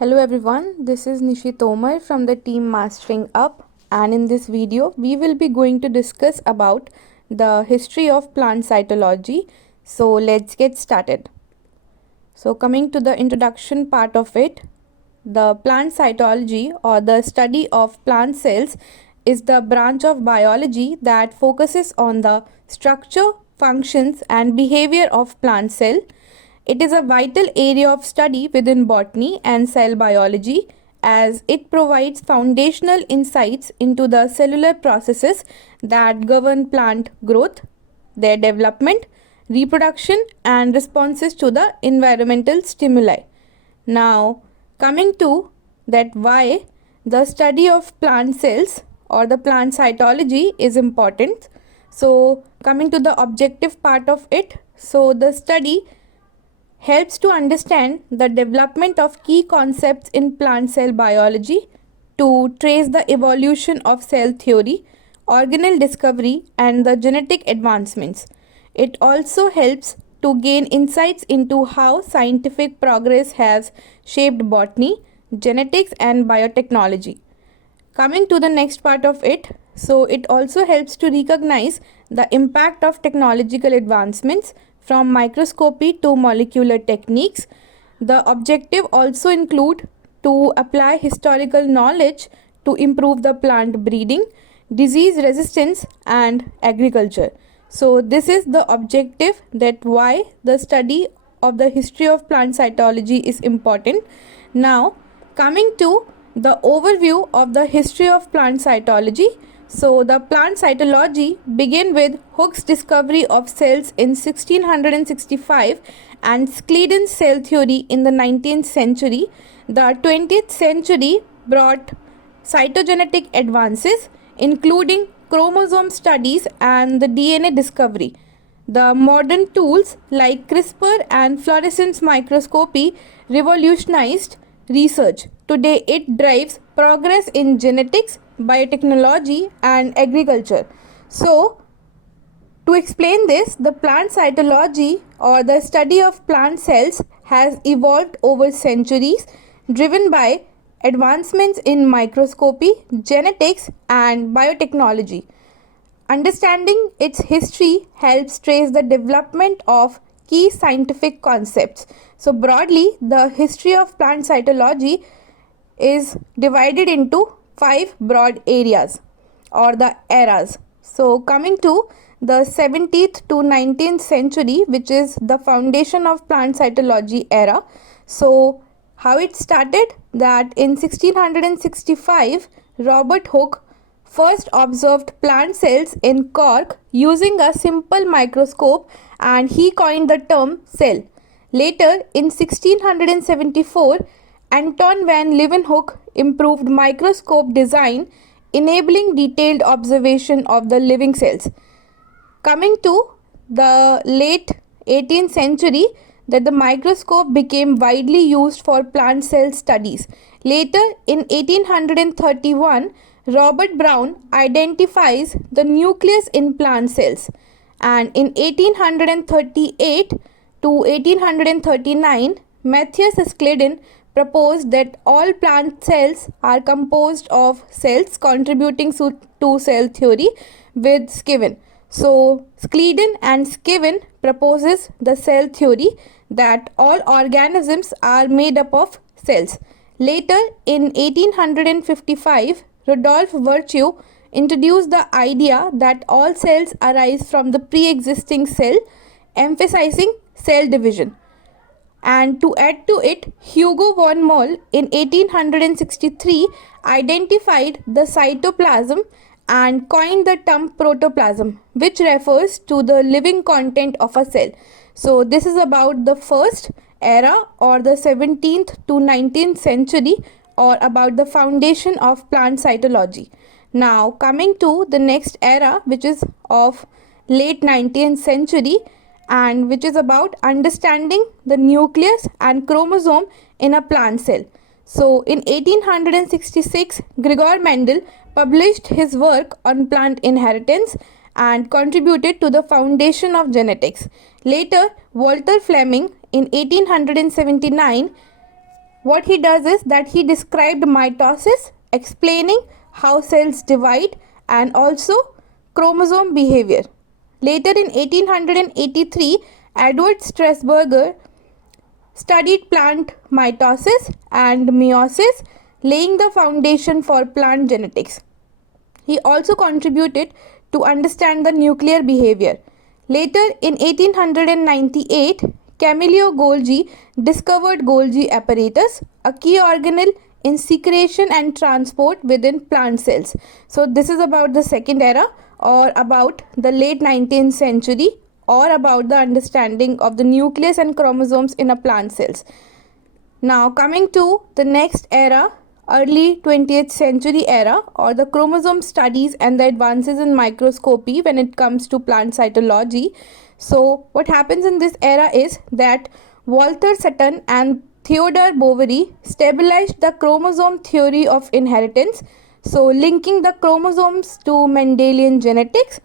Hello everyone, this is Nishi Tomar from the team Mastering Up, and in this video we will be going to discuss about the history of plant cytology. So let's get started. So coming to the introduction part of it, the plant cytology or the study of plant cells is the branch of biology that focuses on the structure, functions and behavior of plant cell. It is a vital area of study within botany and cell biology as it provides foundational insights into the cellular processes that govern plant growth, their development, reproduction and responses to the environmental stimuli. Now, coming to that why the study of plant cells or the plant cytology is important. So, coming to the objective part of it, so the study helps to understand the development of key concepts in plant cell biology, to trace the evolution of cell theory, organelle discovery and the genetic advancements. It also helps to gain insights into how scientific progress has shaped botany, genetics and biotechnology. Coming to the next part of it, so it also helps to recognize the impact of technological advancements from microscopy to molecular techniques. The objective also include to apply historical knowledge to improve the plant breeding, disease resistance and agriculture. So this is the objective, that why the study of the history of plant cytology is important. Now coming to the overview of the history of plant cytology. So the plant cytology began with Hooke's discovery of cells in 1665 and Schleden's cell theory in the 19th century. The 20th century brought cytogenetic advances including chromosome studies and the DNA discovery. The modern tools like CRISPR and fluorescence microscopy revolutionized research. Today it drives progress in genetics, biotechnology and agriculture. So to explain this, the plant cytology or the study of plant cells has evolved over centuries, driven by advancements in microscopy, genetics and biotechnology. Understanding its history helps trace the development of key scientific concepts. So broadly, the history of plant cytology is divided into 5 broad areas or the eras. So coming to the 17th to 19th century, which is the foundation of plant cytology era. So how it started, that in 1665 Robert Hooke first observed plant cells in cork using a simple microscope and he coined the term cell. Later in 1674 Anton van Leeuwenhoek improved microscope design, enabling detailed observation of the living cells. Coming to the late 18th century, that the microscope became widely used for plant cell studies. Later in 1831, Robert Brown identifies the nucleus in plant cells, and in 1838 to 1839, Matthias Schleden proposed that all plant cells are composed of cells contributing to cell theory with Skiven. So Schleden and Skiven proposes the cell theory that all organisms are made up of cells. Later in 1855, Rudolf Virchow introduced the idea that all cells arise from the pre-existing cell, emphasizing cell division. And to add to it, Hugo von Moll in 1863 identified the cytoplasm and coined the term protoplasm, which refers to the living content of a cell. So this is about the first era or the 17th to 19th century, or about the foundation of plant cytology. Now coming to the next era, which is of late 19th century, and which is about understanding the nucleus and chromosome in a plant cell. So in 1866, Gregor Mendel published his work on plant inheritance and contributed to the foundation of genetics. Later, Walter Fleming in 1879 What he does is that he described mitosis, explaining how cells divide and also chromosome behavior. Later in 1883, Edward Strasburger studied plant mitosis and meiosis, laying the foundation for plant genetics. He also contributed to understand the nuclear behavior. Later in 1898, Camillo Golgi discovered Golgi apparatus, a key organelle in secretion and transport within plant cells. So this is about the second era, or about the late 19th century, or about the understanding of the nucleus and chromosomes in a plant cells. Now coming to the next era, early 20th century era, or the chromosome studies and the advances in microscopy when it comes to plant cytology. So what happens in this era is that Walter Sutton and Theodore Boveri stabilized the chromosome theory of inheritance, so linking the chromosomes to Mendelian genetics,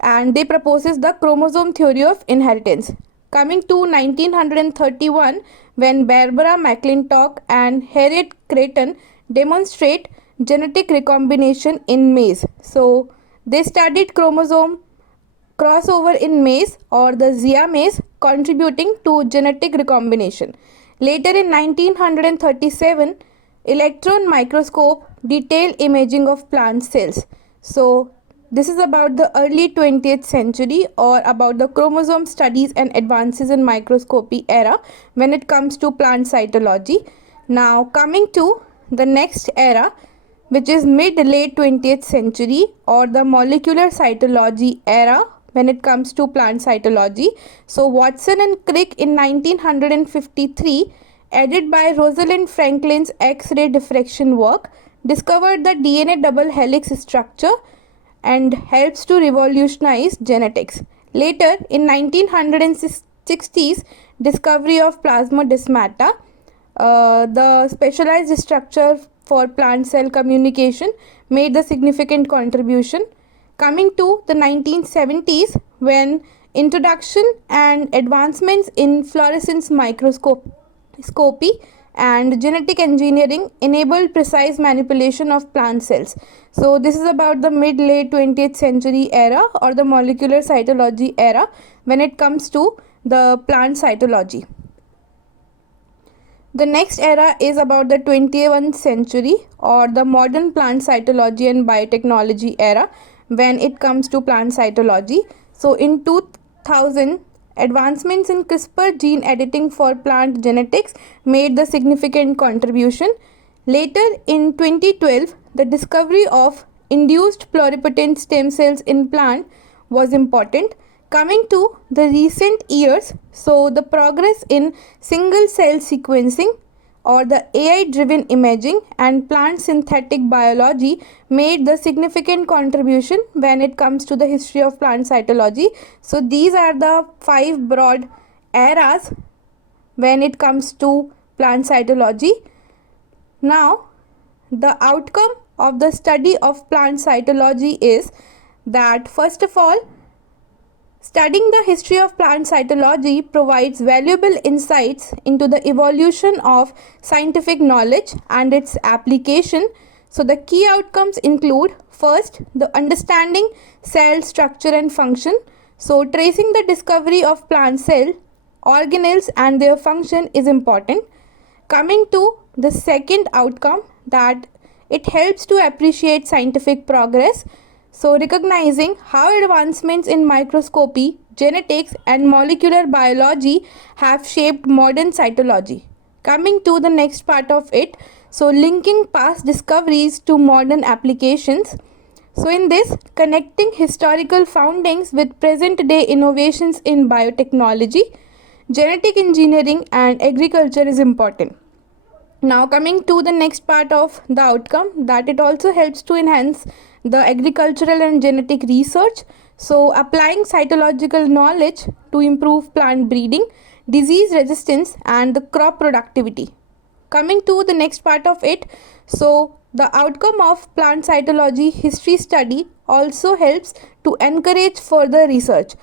and they proposes the chromosome theory of inheritance. Coming to 1931, when Barbara McClintock and Harriet Creighton demonstrate genetic recombination in maize. So they studied chromosome crossover in maize, or the Zea mays, contributing to genetic recombination. Later in 1937, electron microscope detailed imaging of plant cells. So this is about the early 20th century, or about the chromosome studies and advances in microscopy era when it comes to plant cytology. Now coming to the next era, which is mid-late 20th century, or the molecular cytology era when it comes to plant cytology. So Watson and Crick in 1953, aided by Rosalind Franklin's X-ray diffraction work, discovered the DNA double helix structure and helps to revolutionize genetics. Later in 1960s, discovery of plasmodesmata, the specialized structure for plant cell communication, made the significant contribution. Coming to the 1970s, when introduction and advancements in fluorescence microscopy and genetic engineering enabled precise manipulation of plant cells. So this is about the mid-late 20th century era, or the molecular cytology era when it comes to the plant cytology. The next era is about the 21st century, or the modern plant cytology and biotechnology era when it comes to plant cytology. So in 2000, advancements in CRISPR gene editing for plant genetics made the significant contribution. Later in 2012, the discovery of induced pluripotent stem cells in plant was important. Coming to the recent years, so the progress in single cell sequencing, or the AI driven imaging and plant synthetic biology, made the significant contribution when it comes to the history of plant cytology. So these are the 5 broad eras when it comes to plant cytology. Now the outcome of the study of plant cytology is that, first of all, studying the history of plant cytology provides valuable insights into the evolution of scientific knowledge and its application. So the key outcomes include, first, the understanding cell structure and function. So tracing the discovery of plant cell organelles and their function is important. Coming to the second outcome, that it helps to appreciate scientific progress. So recognizing how advancements in microscopy, genetics and molecular biology have shaped modern cytology. Coming to the next part of it, so linking past discoveries to modern applications. So in this, connecting historical foundings with present day innovations in biotechnology, genetic engineering and agriculture is important. Now coming to the next part of the outcome, that it also helps to enhance the agricultural and genetic research. So applying cytological knowledge to improve plant breeding, disease resistance and the crop productivity. Coming to the next part of it, so the outcome of plant cytology history study also helps to encourage further research.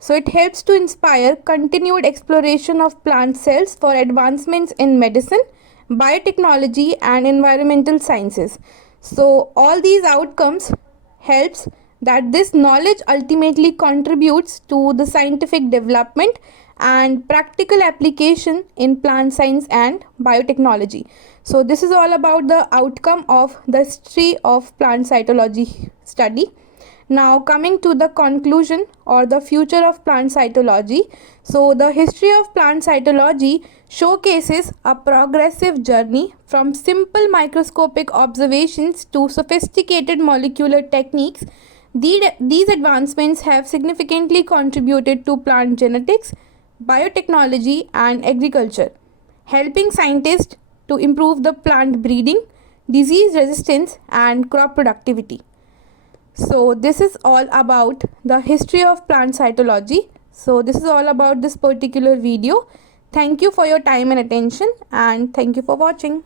So it helps to inspire continued exploration of plant cells for advancements in medicine, biotechnology, and environmental sciences. So all these outcomes helps that this knowledge ultimately contributes to the scientific development and practical application in plant science and biotechnology. So this is all about the outcome of the history of plant cytology study. Now coming to the conclusion or the future of plant cytology. So the history of plant cytology showcases a progressive journey from simple microscopic observations to sophisticated molecular techniques. These advancements have significantly contributed to plant genetics, biotechnology, and agriculture, helping scientists to improve the plant breeding, disease resistance, and crop productivity. So this is all about the history of plant cytology. So this is all about this particular video. Thank you for your time and attention, and thank you for watching.